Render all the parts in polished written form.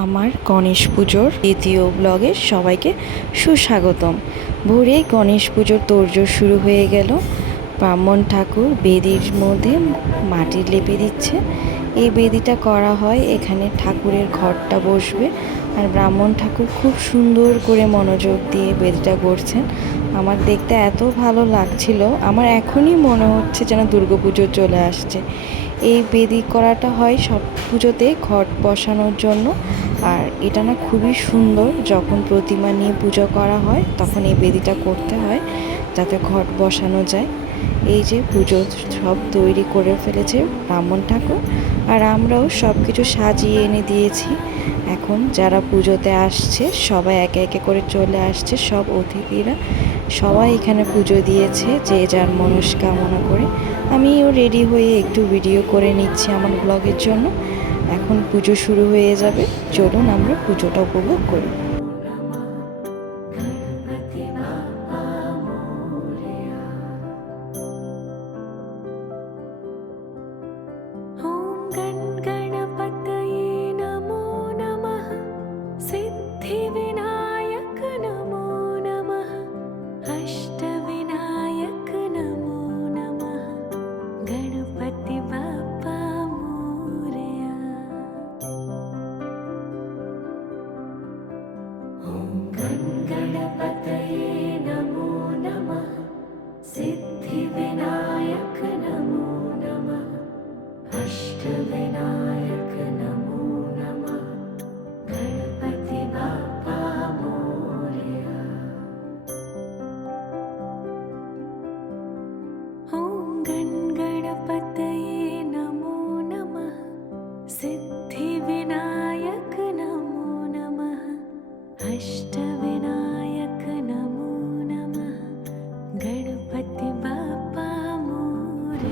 আমার গণেশ পুজোর দ্বিতীয় ব্লগে সবাইকে সুস্বাগতম। ভোরে গণেশ পুজোর তোড়জোড় শুরু হয়ে গেল। ব্রাহ্মণ ঠাকুর বেদির মধ্যে মাটি লেপে দিচ্ছে। এই বেদিটা করা হয় এখানে ঠাকুরের ঘরটা বসবে, আর ব্রাহ্মণ ঠাকুর খুব সুন্দর করে মনোযোগ দিয়ে বেদিটা গড়ছেন। আমার দেখতে এত ভালো লাগছিল, আমার এখনই মনে হচ্ছে যেন দুর্গাপুজো চলে আসছে। এই বেদি করাটা হয় সব পুজোতে ঘট বসানোর জন্য, আর এটা না খুবই সুন্দর। যখন প্রতিমা নিয়ে পুজো করা হয় তখন এই বেদিটা করতে হয় যাতে ঘট বসানো যায়। এই যে পুজো সব তৈরি করে ফেলেছে ব্রাহ্মণ ঠাকুর, আর আমরাও সব কিছু সাজিয়ে এনে দিয়েছি। এখন যারা পুজোতে আসছে সবাই একে একে করে চলে আসছে, সব অতিথিরা সবাই এখানে পুজো দিয়েছে যে যার মনস্কামনা করে। আমিও রেডি হয়ে একটু ভিডিও করে নিচ্ছি আমার ব্লগের জন্য। এখন পুজো শুরু হয়ে যাবে, চলুন আমরা পুজোটা উপভোগ করি।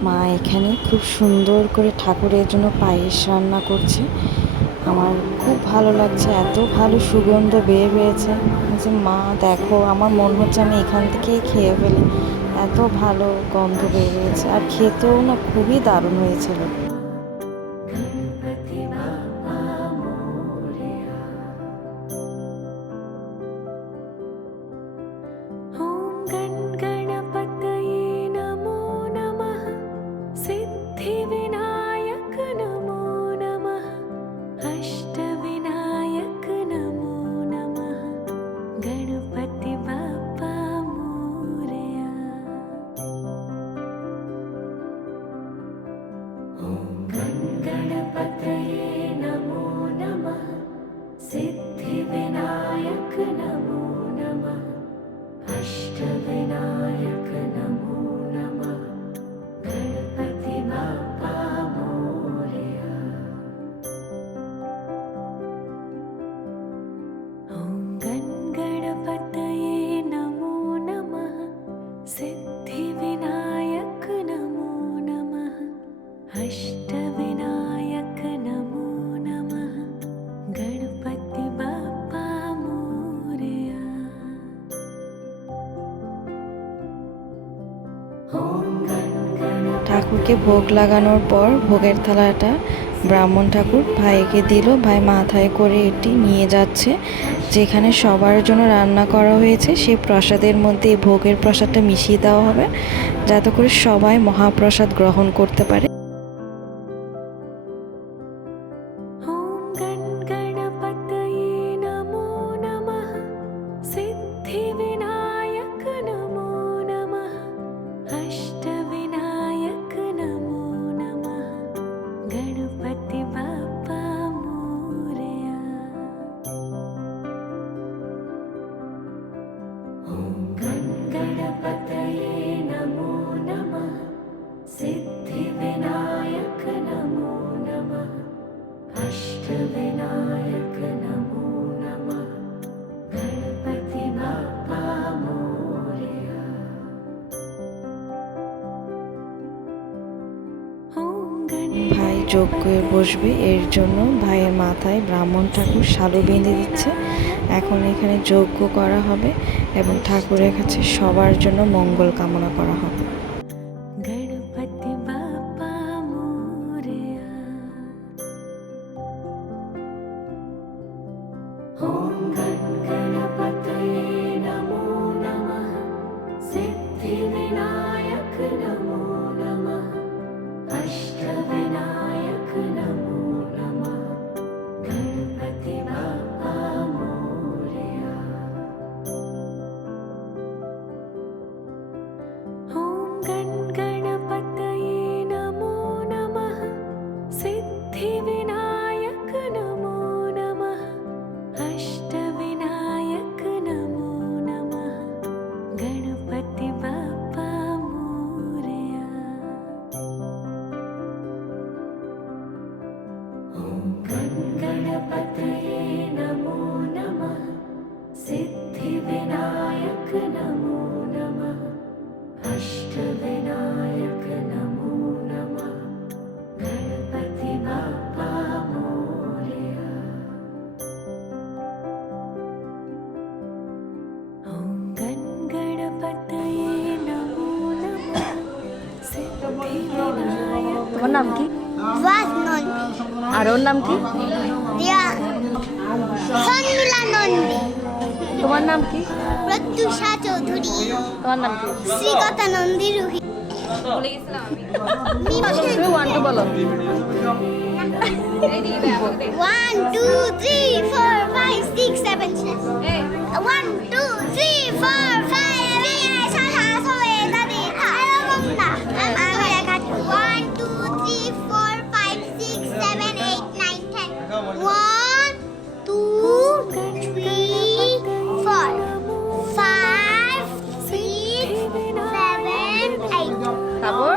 মা এখানে খুব সুন্দর করে ঠাকুরের জন্য পায়েস রান্না করছে। আমার খুব ভালো লাগছে, এত ভালো সুগন্ধ বের হয়েছে যে মা দেখো, আমার মনে হচ্ছে আমি এখান থেকেই খেয়ে ফেলি, এত ভালো গন্ধ বের হয়েছে। আর খেতেও না খুবই দারুণ হয়েছিল। ঠাকুরকে ভোগ লাগানোর পর ভোগের থালাটা ব্রাহ্মণ ঠাকুর ভাইকে দিল। ভাই মাথায় করে এটি নিয়ে যাচ্ছে যেখানে সবার জন্য রান্না করা হয়েছে। সেই প্রসাদের মধ্যে এই ভোগের প্রসাদটা মিশিয়ে দেওয়া হবে যাতে করে সবাই মহাপ্রসাদ গ্রহণ করতে পারে। ভাই যজ্ঞে বসবে, এর জন্য ভাইয়ের মাথায় ব্রাহ্মণ ঠাকুর শালু বেঁধে দিচ্ছে। এখন এখানে যজ্ঞ করা হবে এবং ঠাকুরের কাছে সবার জন্য মঙ্গল কামনা করা হবে। गणपति बाप्पा मोरया। ॐ गणपतये नमो नमः। सिद्धिविनायक नमो नमः। अष्टविनायक नमो नमः। गणपति बाप्पा मोरया। ॐ गणपतये नमो नमः। सिद्धिविनायक नमो नमः। अष्टविनायक नमो नमः। गणपति बाप्पा मोरया। ॐ गणपतये नमो नमः। सिद्धिविनायक। তোমার নাম কি? নন্দী, আর ওর নাম কি? দিয়া শর্মিলা নন্দী, তোমার নাম কি? প্রত্যুষা চৌধুরী, তোমার নাম কি? শ্রীকথা নন্দী রুহি। তুমি 1 2 বলো। 1 2 3 4 5 6 7 1 2 3 4 5 সারা সয়ে দাদি এরকম না আমি দেখাচ্ছি 1 2 3 4 5 6 7 8 9 10 1 2 3 4 5 6 7 8 তারপর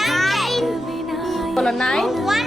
9 বলো 9 1